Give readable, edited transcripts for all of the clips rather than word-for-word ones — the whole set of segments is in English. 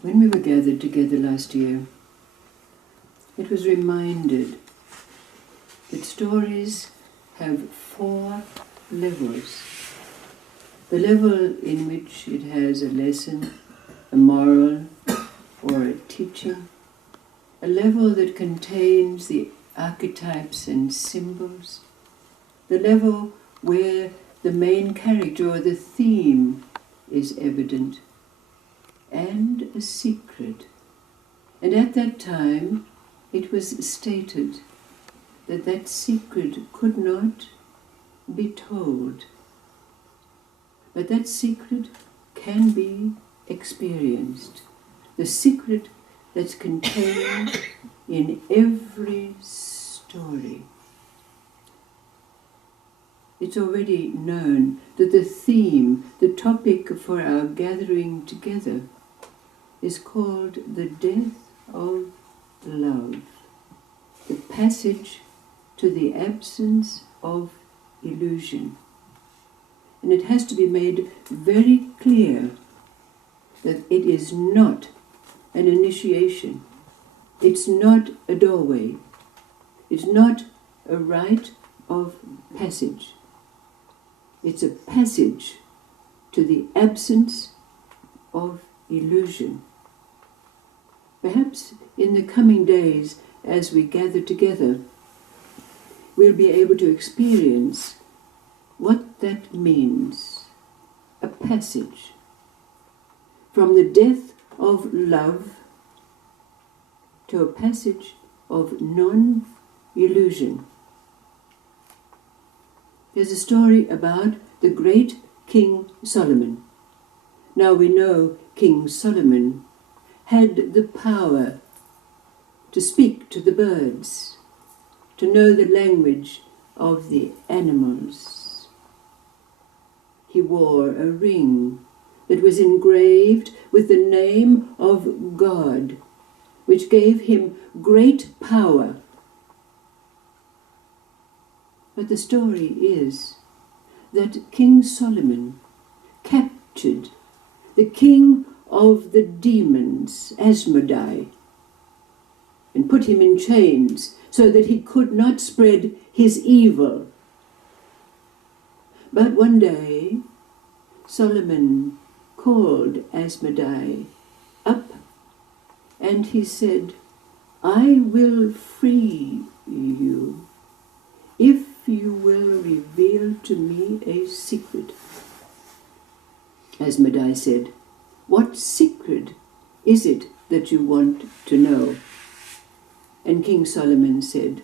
When we were gathered together last year, it was reminded that stories have 4 levels. The level in which it has a lesson, a moral, or a teaching. A level that contains the archetypes and symbols. The level where the main character or the theme is evident. And a secret. And at that time, it was stated that that secret could not be told. But that secret can be experienced. The secret that's contained in every story. It's already known that the theme, the topic for our gathering together, is called the death of love, the passage to the absence of illusion. And it has to be made very clear that it is not an initiation, it's not a doorway, it's not a rite of passage. It's a passage to the absence of illusion. Perhaps in the coming days, as we gather together, we'll be able to experience what that means. A passage from the death of love to a passage of non-illusion. There's a story about the great King Solomon. Now we know King Solomon had the power to speak to the birds, to know the language of the animals. He wore a ring that was engraved with the name of God, which gave him great power. But the story is that King Solomon captured the king of the demons, Asmodai, and put him in chains so that he could not spread his evil. But one day, Solomon called Asmodai up and he said, "I will free you if you will reveal to me a secret." Asmodai said, "What secret is it that you want to know?" And King Solomon said,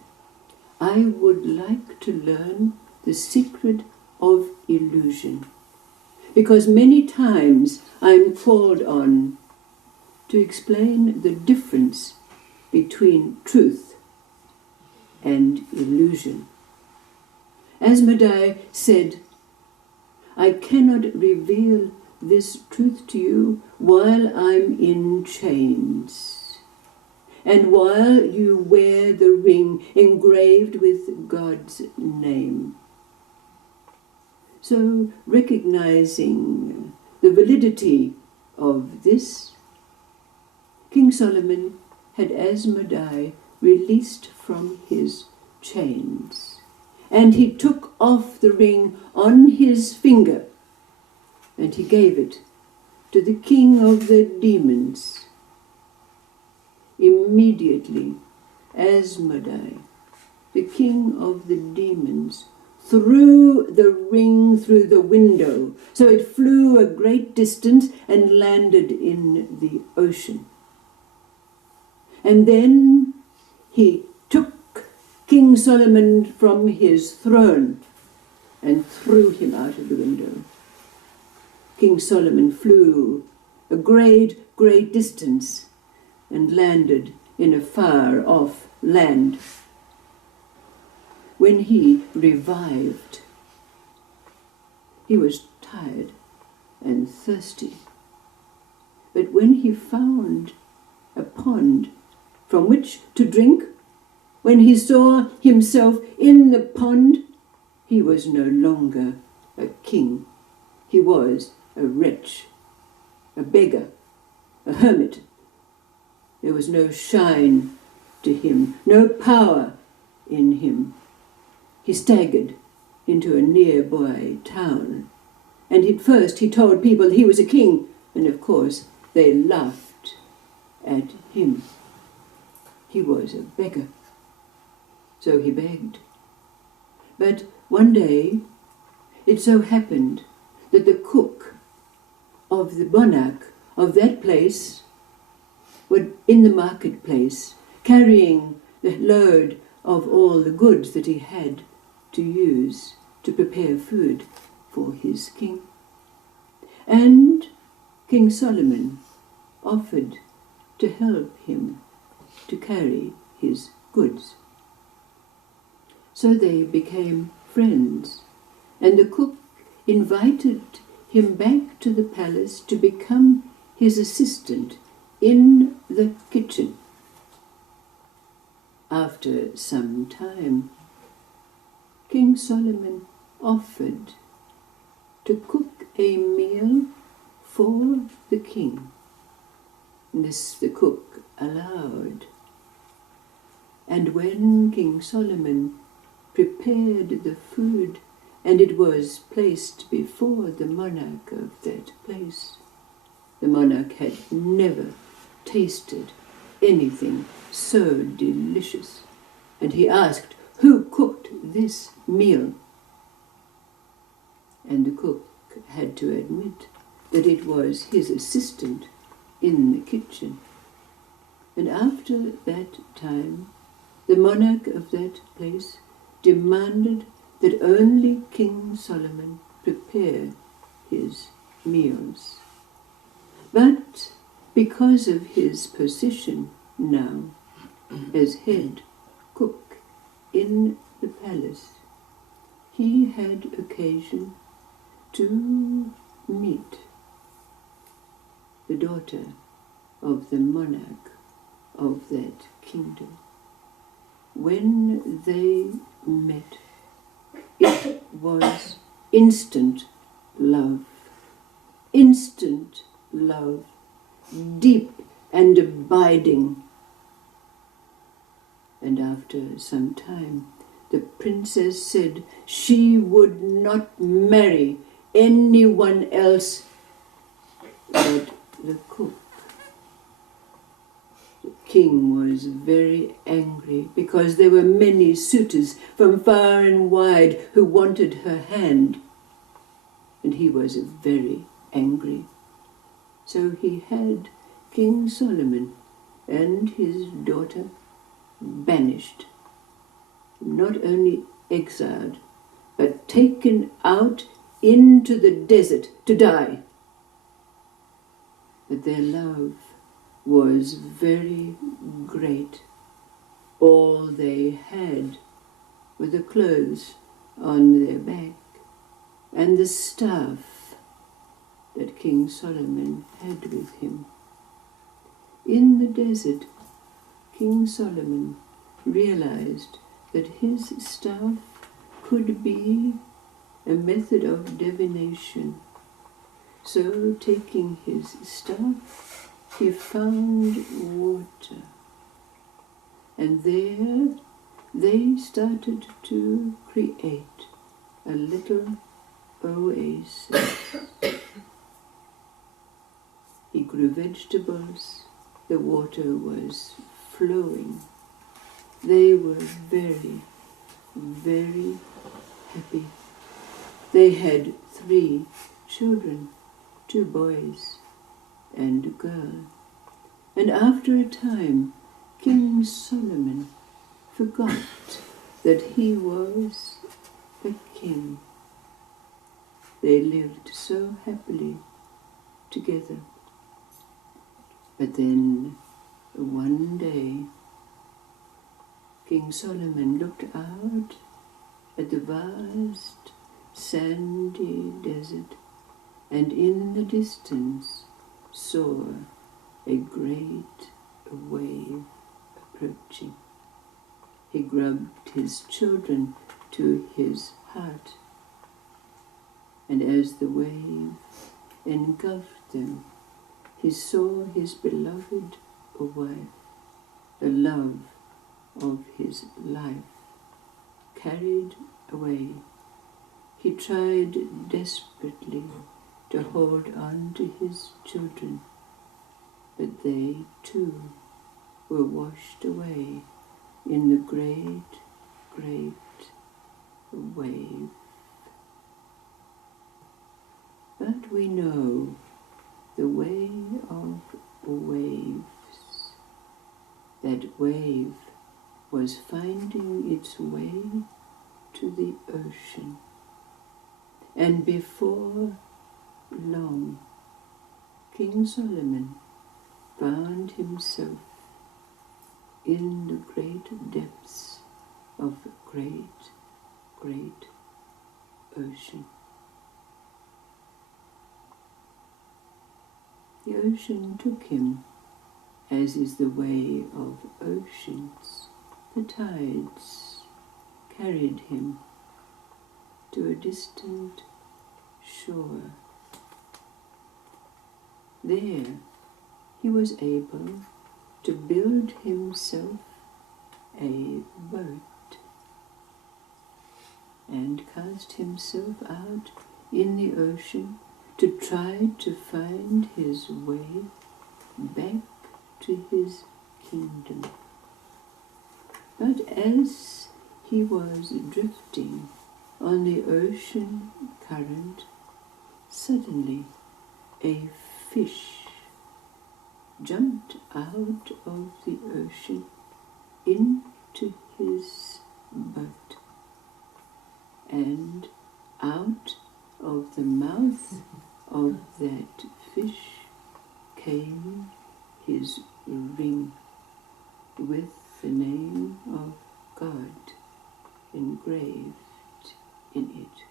"I would like to learn the secret of illusion, because many times I am called on to explain the difference between truth and illusion." Asmodai said, "I cannot reveal this truth to you while I'm in chains, and while you wear the ring engraved with God's name." So, recognizing the validity of this, King Solomon had Asmodai released from his chains. And he took off the ring on his finger, and he gave it to the king of the demons. Immediately, Asmodai, the king of the demons, threw the ring through the window, so it flew a great distance and landed in the ocean. And then he took King Solomon from his throne and threw him out of the window. King Solomon flew a great, great distance and landed in a far-off land. When he revived, he was tired and thirsty. But when he found a pond from which to drink, when he saw himself in the pond, he was no longer a king. He was a wretch, a beggar, a hermit. There was no shine to him, no power in him. He staggered into a nearby town, and at first he told people he was a king, and of course they laughed at him. He was a beggar, so he begged. But one day it so happened that the cook of the monarch of that place was in the marketplace, carrying the load of all the goods that he had to use to prepare food for his king. And King Solomon offered to help him to carry his goods. So they became friends, and the cook invited him back to the palace to become his assistant in the kitchen. After some time, King Solomon offered to cook a meal for the king. This the cook allowed. And when King Solomon prepared the food, and it was placed before the monarch of that place, the monarch had never tasted anything so delicious, and he asked, "Who cooked this meal?" And the cook had to admit that it was his assistant in the kitchen. And after that time, the monarch of that place demanded that only King Solomon prepare his meals. But because of his position now as head cook in the palace, he had occasion to meet the daughter of the monarch of that kingdom. When they met, it was instant love, deep and abiding. And after some time, the princess said she would not marry anyone else but the cook. The king was very angry because there were many suitors from far and wide who wanted her hand, and he was very angry. So he had King Solomon and his daughter banished, not only exiled, but taken out into the desert to die. But their love was very great. All they had were the clothes on their back and the staff that King Solomon had with him. In the desert, King Solomon realized that his staff could be a method of divination. So, taking his staff, he found water, and there they started to create a little oasis. He grew vegetables, the water was flowing. They were very, very happy. They had 3 children, 2 boys and a girl. And after a time, King Solomon forgot that he was a king. They lived so happily together. But then, one day, King Solomon looked out at the vast sandy desert, and in the distance saw a great wave approaching. He grabbed his children to his heart, and as the wave engulfed them, he saw his beloved wife, the love of his life, carried away. He tried desperately to hold on to his children, but they too were washed away in the great, great wave. But we know the way of waves. That wave was finding its way to the ocean, and before long, King Solomon found himself in the great depths of the great, great ocean. The ocean took him, as is the way of oceans. The tides carried him to a distant shore. There he was able to build himself a boat and cast himself out in the ocean to try to find his way back to his kingdom. But as he was drifting on the ocean current, suddenly a fish jumped out of the ocean into his boat, and out of the mouth of that fish came his ring with the name of God engraved in it.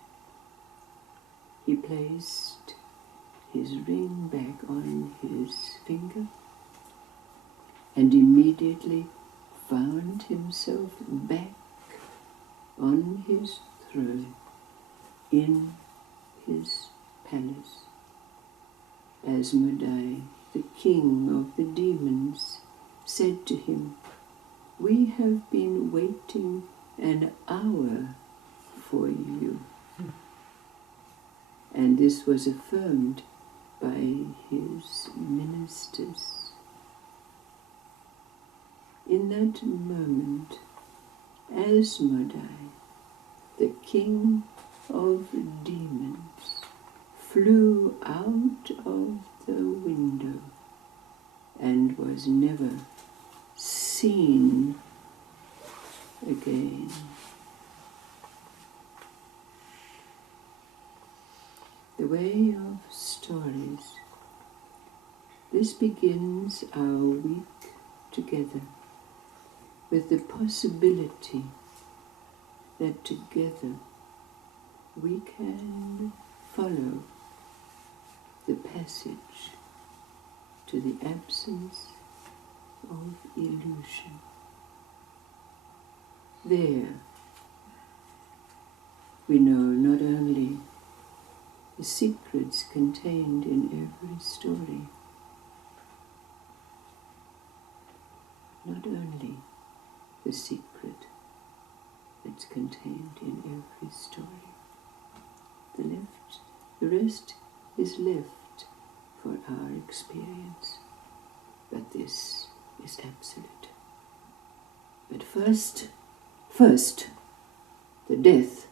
He placed his ring back on his finger and immediately found himself back on his throne in his palace. Asmodai, the king of the demons, said to him, "We have been waiting an hour for you." And this was affirmed by his ministers. In that moment, Asmodai, the king of demons, flew out of the window and was never seen again. The way of stories. This begins our week together with the possibility that together we can follow the passage to the absence of illusion. There we know not only the secrets contained in every story, not only the secret that's contained in every story. The rest is left for our experience, but this is absolute. But first, the death